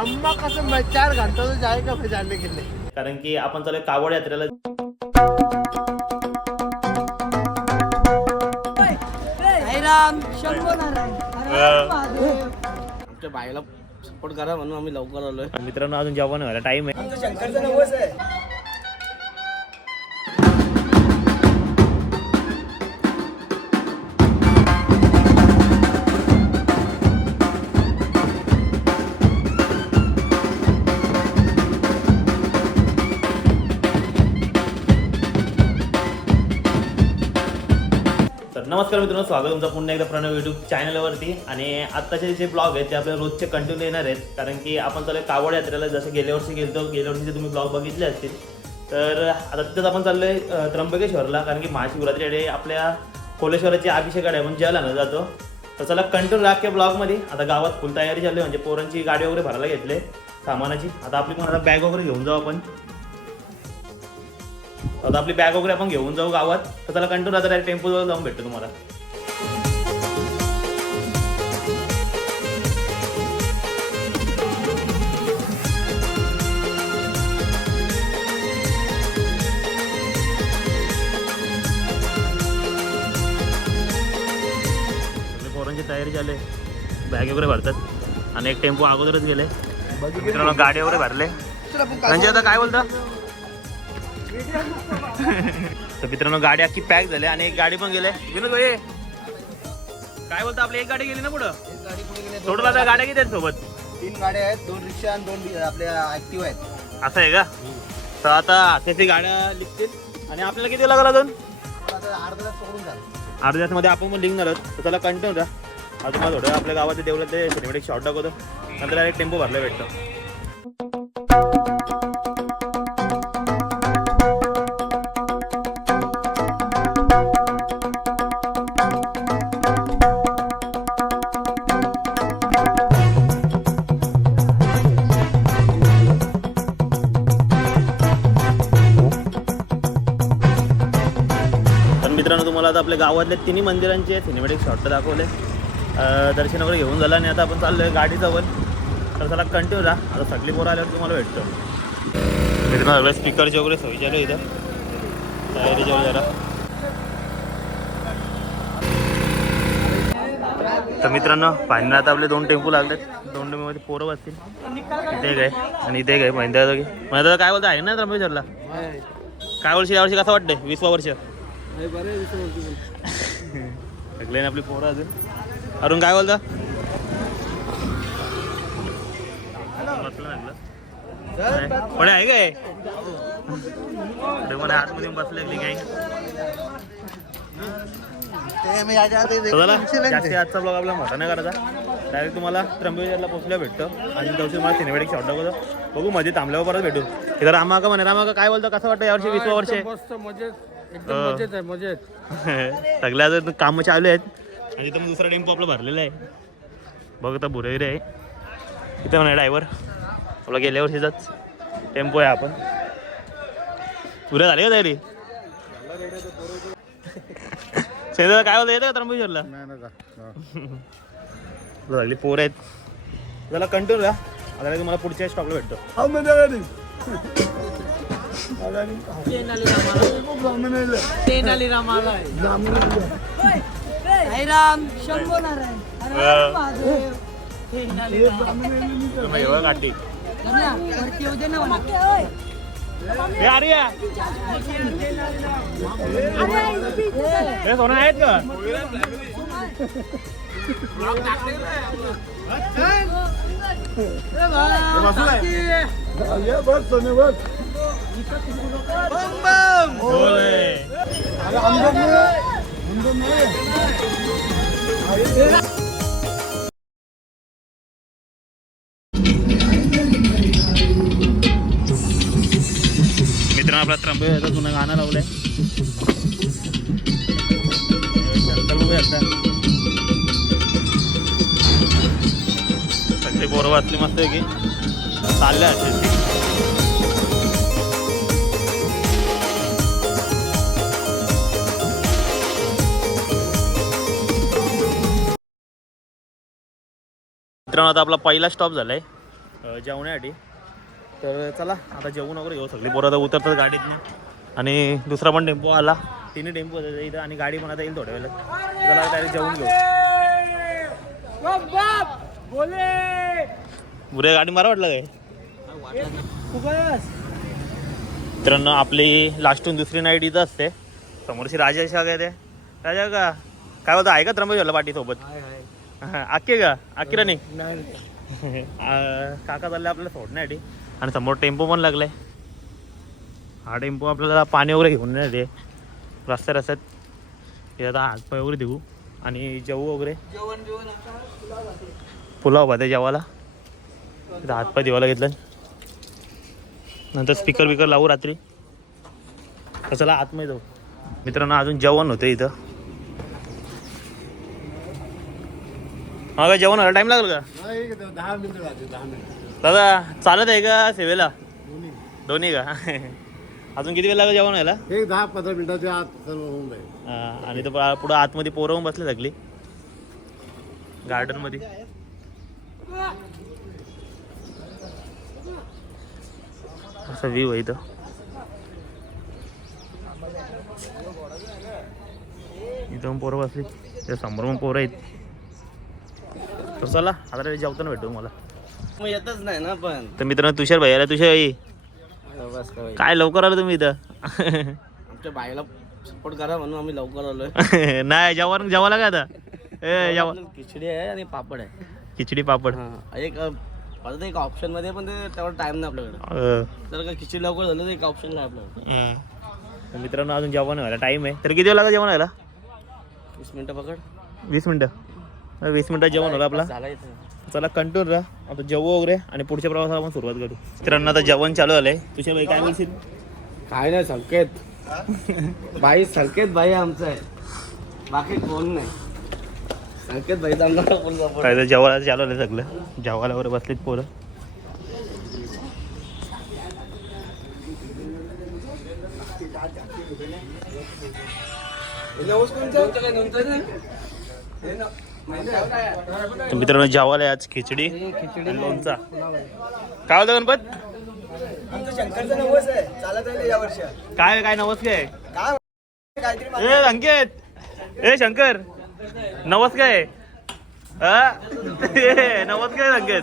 अम्मा कसम 4 घंटा तो जाएगा फिर जाने के लिए. कारण की आपण चालू कावड यात्रेला. आमच्या बाईला सपोर्ट करा म्हणून आम्ही लवकर आलोय. मित्रांनो अजून जेवण व्हायला टाइम आहे. शंकरचा नवस आहे. नमस्कार मित्रांनो, स्वागत तुमचं पुन्हा एकदा प्रणव यूट्यूब चॅनलवरती. आणि आत्ताचे जे ब्लॉग आहेत ते आपल्या रोजचे कंटिन्यू येणार आहेत. कारण की आपण चालू कावड यात्रेला, जसं गेल्या वर्षीचे तुम्ही ब्लॉग बघितले असतील. तर आता तिथंच आपण चाललोय त्र्यंबकेश्वरला. कारण की महाशिवरात्रीकडे आपल्या कोलेश्वराची अभिषेक आहे, आपण जेवायला न जातो. तर चला कंटिन्यू राख्या ब्लॉगमध्ये. आता गावात फुल तयारी चालली, म्हणजे पोरांची गाडी वगैरे भरायला घेतले सामानाची. आता आपली पण आता बॅग वगैरे घेऊन जाऊ आपण. आता आपली बॅग वगैरे आपण घेऊन जाऊ गावात. तर त्याला कंटिन्यू आता डायरेक्ट टेम्पोजवळ जाऊन भेटतो तुम्हाला. पोरांची तयारी झाली, बॅग वगैरे भरतात आणि एक टेम्पो अगोदरच गेले. मित्रांनो गाडी वगैरे भरले. म्हणजे आता काय बोलता. तर मित्रांनो गाडी अख्खी पॅक झाली आणि एक गाडी पण गेले. विनोद भाई काय बोलता, आपली एक गाडी गेली ना पुढं. टोटल आता गाड्या किती आहेत सोबत? 3 गाड्या आहेत, 2 रिक्षा आणि 2 आपल्या ऍक्टिव्ह आहेत. असं आहे का? तर आता असे गाड्या निघतील. आणि आपल्याला किती लागला अजून? अर्धा तास सोडून जा. अर्ध्या तासमध्ये आपण पण निघणार आहोत. तर त्याला कंटिन्यू द्या. अजून मला थोडं आपल्या गावाचे देवळात ते सिनेमॅटिक शॉट दाखवतो. नंतर एक टेम्पो भरला भेटतो. मित्रांनो तुम्हाला आता आपल्या गावातल्या तिन्ही मंदिरांचे सिनेमॅटिक शॉट दाखवले. दर्शन वगैरे घेऊन झालं आणि आता आपण चाललोय गाडी जवळ. तर त्याला कंटिन्यू राहा. आता सगळी पोरं आल्यावर तुम्हाला भेटतो. मित्रांनो सगळ्या स्पीकरचे वगैरे सोयी झालं इथं. तयारी जेवढी जरा. तर मित्रांनो फायनल आता आपले 2 टेम्पो लागलेत. 2 टेम्पोमध्ये पोरं बसतील. इथे काय आणि इथे काय महिंद्रा दोघी. महिंद्रा काय बोलता आहे ना त्र्यंबकेश्वरला. काय वर्षी यावर्षी कसं वाटतंय 20वा वर्ष? सगळे आपली पोरं अजून. अरुण काय बोलता? पण आहे काय मला आतमध्ये बसले काही. जास्ती आजचा ब्लॉग आपला मोठा नाही करायचा. डायरेक्ट तुम्हाला त्र्यंबकेश्वरला पोहोचल्या भेटतं आणि दिवशी मला सिनेमॅटिक शॉट दाखवतो. बघू मध्ये थांबल्यावर परत भेटू. इथं रामाका म्हणे. रामाका काय बोलतो, कसं वाटतं यावर्षी 20वा वर्ष? सगळ्या अजून कामं चालू आहेत. आणि इथं मग दुसरा टेम्पो आपला भरलेला आहे. बघ आता बुरेरी आहे इथं म्हणा. ड्रायव्हर आपला गेल्या वर्षीचाच टेम्पो आहे. आपण पुऱ्या झाले का तयारी? शेजारा काय होतं येतं का त्र्यंबकेश्वरला? सगळी पोरं आहेत. त्याला कंटिन्यू राहा. आता तुम्हाला पुढच्या स्टॉपला भेटतो. काठी सोनं आहेत का? मित्रांनो आपला त्र्यंबकेश्वरचं जुनं गाणं लावलंय. सगळे पोरं वाचली मस्त आहे की चालल्या असेल. मित्रांनो आता आपला पहिला स्टॉप झालाय जेवण्यासाठी. तर चला आता जेवून वगैरे घेऊ. सगळी पोरं आता उतरतात गाडीतनं आणि दुसरा पण टेम्पो आला. तिन्ही टेम्पो होते इथं आणि गाडी पण आता येईल थोड्या वेळेला. चला डायरेक्ट जेवून घेऊ. बुरे गाडी मारा वाटलं काय मित्रांनो. आपली लास्टून दुसरी नाईट इथं असते. समोरची राजा शाग आहे ते राजा का काय होतं आहे का त्र्यंबकेश्वरला पाठीसोबत आक्के का आक्कीला नाही काका चालले आपल्याला सोडण्यासाठी आणि समोर टेम्पो पण लागलाय. हा टेम्पो आपल्याला पाणी वगैरे घेऊन येते रस्त्यात हे आता हातपाय वगैरे देऊ आणि जेवू वगैरे. पुलाव भाते जेवायला इथं हातपाय देवायला घेतलं. नंतर स्पीकर बिकर लावू रात्री. तर चला आतमध्ये जाऊ. मित्रांनो अजून जेवण होतं इथं. हा काय जेवण व्हायला टाईम लागेल का 10 मिनिटं लागतील 10 मिनिटं. दादा चालत आहे का सेवेला दोन्ही का अजून किती वेळ लागेल जेवण व्हायला? एक 10-15 मिनिटाच्या आत सर्व होऊन जाईल. आणि तो पुढं आतमध्ये पोरं पण बसले सगळी गार्डन मध्ये. असं व्ह्यू आहे इथं. इथं पण पोरं बसली त्या समोर पण पोरं आहेत. तर चला आता जेवताना भेटू मला. मग येतच नाही ना पण. तर मित्रांनो तुषार भाई आला. तुषार भाई बस काय लवकर आलं तुम्ही इथं आमच्या बाईला सपोर्ट करा म्हणून आम्ही लवकर आलोय. नाही जेवायला काय आता खिचडी आहे आणि पापड आहे. खिचडी पापड एक परत एक ऑप्शन मध्ये पण ते तेवढा टाइम नाही आपल्याकडे. तर का खिचडी लवकर झालं तर एक ऑप्शन नाही आपल्याकडे. मित्रांनो अजून जेवण व्हायला टाइम आहे. तर किती वेळ लागला जेवण व्हायला? 20 मिनिटं पकड. 20 मिनिटं. 20 मिनिटात जेवण होतं आपला. चला कंटिन्यू राहा. आता जेवू वगैरे आणि पुढच्या प्रवासाला आपण सुरुवात करू. मित्रांनो आता जेवण चालू झालंय. तुझ्या बाई काय बोलशील? काय नाही संकेत बाई. संकेत बाई आमचं आहे बाकी कोण नाही. संकेत बाई काय तर जेवायला चालू आलंय सगळं. जेवायला वगैरे बसलीत पोरं. मित्रांनो जेवायला आज खिचडी आणि लोणचा. काय होतं गणपत? काय काय नवस काय ए अंकित ए शंकर नवस काय नवस काय संकेत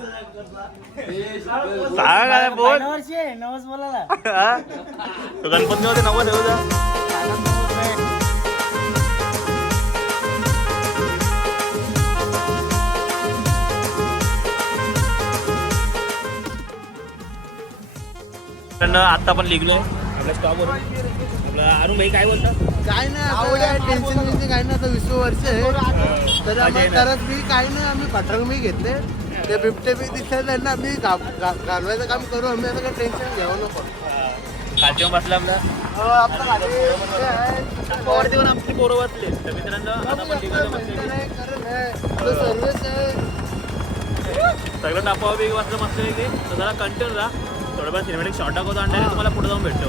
सांग काय बोल. नवस बोला गणपती मध्ये नवस येऊ जा. आता आपण निघलोय आपल्या स्टॉपवर. आपला अरुण भाई काय बोलतात? काय नाही टेन्शन काय नाही. आता 20 वर्ष आहे तर तरच मी काय नाही आम्ही पटरंग मी घेतले ते बिबटे बी दिसत त्यांना आम्ही घालवायचं काम करू. आम्ही आता काही टेन्शन घ्यावं नको. खालच्या बसला आपल्यावरती पण आमची पोरं बसले. तर मित्रांनो आता आपण सर्विस आहे सगळं टापावं वेग वाचलं मस्त वेगळे. तर जरा कंटिन्यू राहा. थोडंफार सिनेमॅटिक शॉर्ट दाखवतो आणि तुम्हाला पुढे जाऊन भेटतो.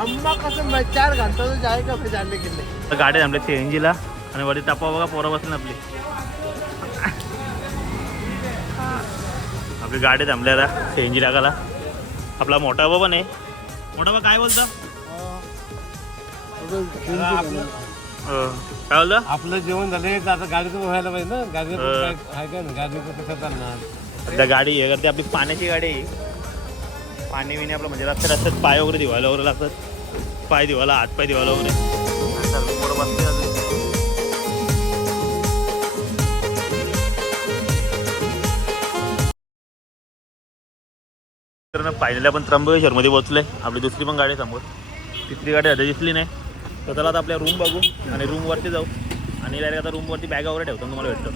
अम्मा कसं 4 घंटा तो जायगा फिर जाने के लिए. गाडी थांबले सीएनजीला आणि वरती टापा बघा पोरं बसले आपली. आपली गाडी थांबली आता सीएनजी टाकायला. आपला मोठा बाबा पण आहे. मोठा बाबा काय बोलता? काय बोलता? आपलं जेवण झालं आता गाडीचं व्हायला पाहिजे ना. गाडीचं कसं चालणार. सध्या गाडी हे करते आपली पाण्याची गाडी आहे. पाणी विणे आपलं म्हणजे रस्त्यात पाय वगैरे धुवायला वगैरे लागतात. पाय धुवायला हातपाय धुवायला वगैरे. पाहिलेल्या पण त्र्यंबकेश्वरमध्ये पोहोचले. आपली दुसरी पण गाडी समोर. तिसरी गाडी आता दिसली नाही. तर चला आता आपल्या रूम बघू आणि रूमवरती जाऊ आणि डायरेक्ट आता रूमवरती बॅग वगैरे ठेवतो तुम्हाला भेटतो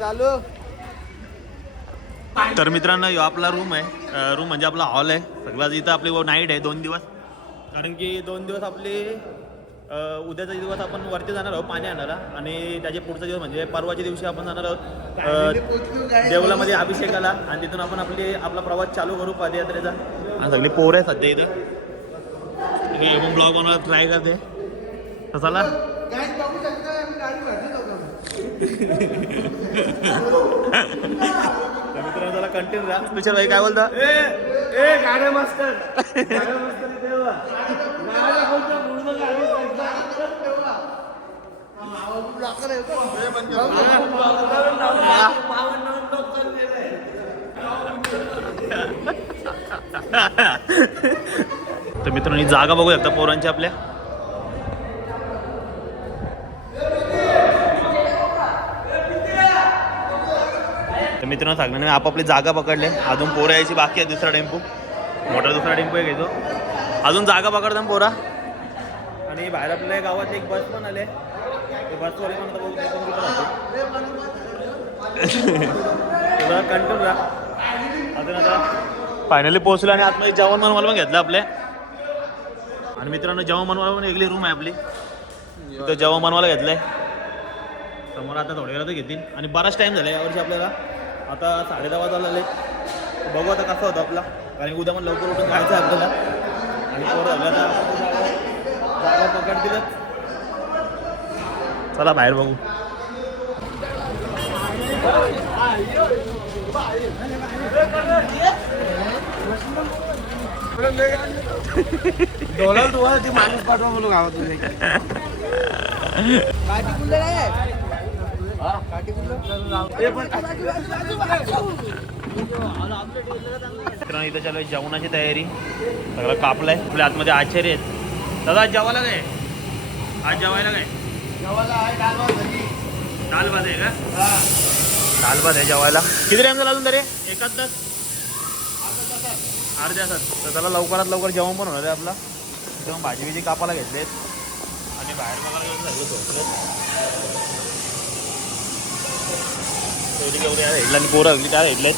चालू. तर मित्रांनो ह्यो आपला रूम आहे. रूम म्हणजे आपला हॉल आहे सगळं. इथं आपली नाईट आहे 2 दिवस. कारण की 2 दिवस आपले उद्याचा दिवस आपण वरती जाणार आहोत पाणी आणायला आणि त्याचे पुढचा दिवस म्हणजे परवाच्या दिवशी आपण जाणार आहोत देवलामध्ये अभिषेकाला आणि तिथून आपण आपला प्रवास चालू करू पदयात्रेचा. आणि सगळी पोरं आहे सध्या इथं. आपण ब्लॉग बनवायला ट्राय करते. तर चला मित्रांनो त्याला कंटिन्यू राहा. विचार भाई काय बोलता? गाड्या मास्तर गाड्या मास्तर तेव्हा गाड्या कोणत्या पूर्ण गाडी तर मित्रांनो ही जागा बघू शकता पोरांची आपल्या. तर मित्रांनो सगळ्यांनी आपापली जागा पकडले. अजून पोरं यायची बाकी आहे. दुसरा टेम्पो दुसरा टेम्पो आहे घेतो. अजून जागा पकडतात पोरा. आणि बाहेर आपल्या गावात एक बस पण आले. ते बसवाले पण आता कंटिन्यू राहा. अजून आता फायनली पोहोचलो आणि आतमध्ये जेवण बनवायला पण घेतलं आपल्या. आणि मित्रांनो जेवण बनवायला पण वेगळी रूम आहे आपली. तिथं जेवण बनवायला घेतलंय. समोर आता थोड्या वेळात घेतील. आणि बराच टाईम झाला यावर्षी आपल्याला. आता 10:30 वाजायला आले. बघू आता कसं होतं आपला. कारण उद्या पण लवकर उठून जायचं आहे आपल्याला. आणि पोरं झालं आता जागा पकडतील. चला बाहेर बघू. डोला तुला ती माणूस पाठवा म्हणून गावातून मित्रांनो इथं चालू आहे जेवणाची तयारी. सगळं कापलंय. आपल्या आतमध्ये आचार्य आहेत. दादा जेवायला काय? आज जेवायला काय? दाल भात आहे का? दाल भात आहे जेवायला. किती टाइम झाला अजून तरी? एकाच तास अर्ध्या तास. तर त्याला लवकरात लवकर जेवण पण होणार आहे आपला. तेव्हा भाजी बिजी कापायला घेतलेत. आणि बाहेर मला सगळं झोपलेत. एवढी हेडला आणि पोरं हगली काय हेडलेत.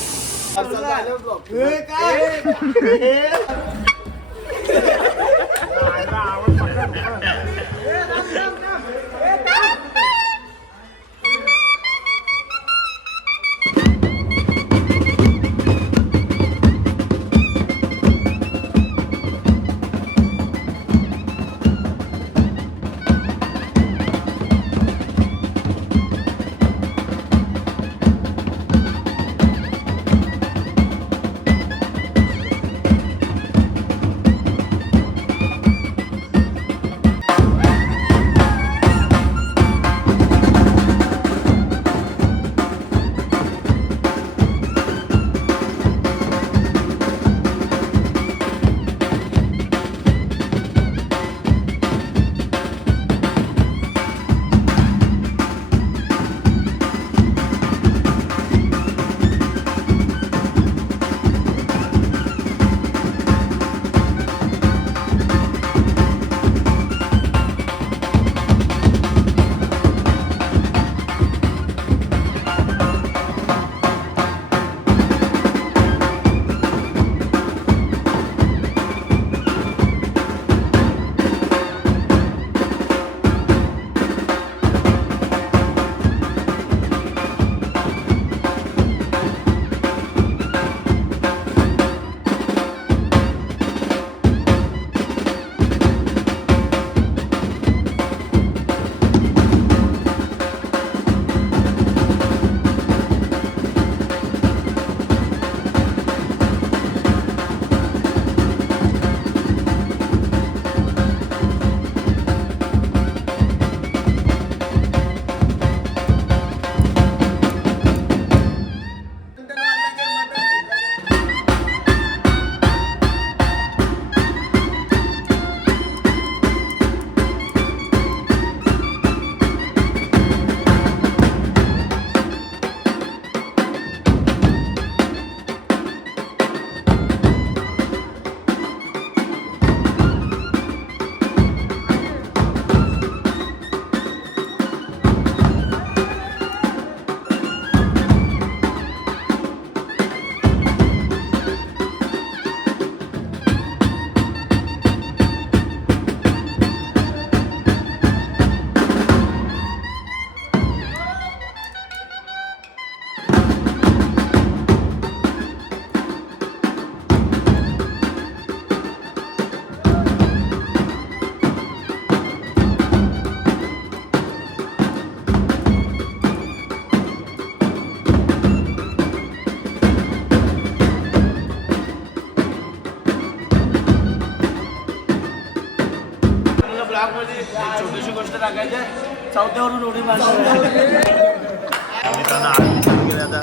टाकायचे चौथ्यावरून उडी मारणार मित्रांनो आरती चालू केली आता.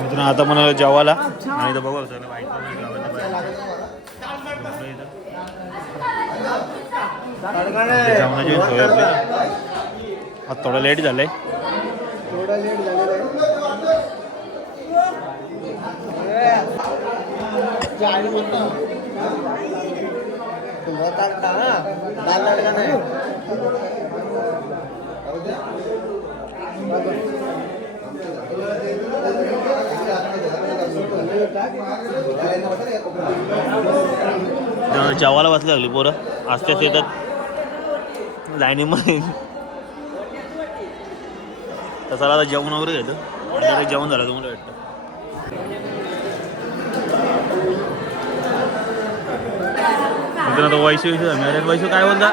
मित्रांनो आता म्हणाला जेवायला आणि इथं बघू सगळं वाईट जेवणाची सोय आपली. आज थोडं लेट झालंय. जेवायला बसली लागली पोरं आस्ते आस्ते येतात लाईनीमध्ये. तसं आता जेवण वगैरे घेतं आणि जेवण झालं तुम्हाला वाटतं. मित्रांनो वैशू वैशू काय बोलता.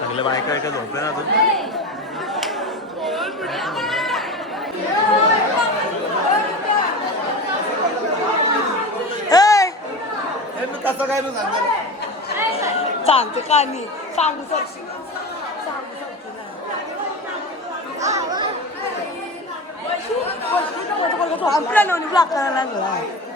चांगलं बायका ऐका झोपले ना अजून. कसं काय तू सांगणार सांगते का नाही सांगू सर आपल्या ब्लॉक करायला लागला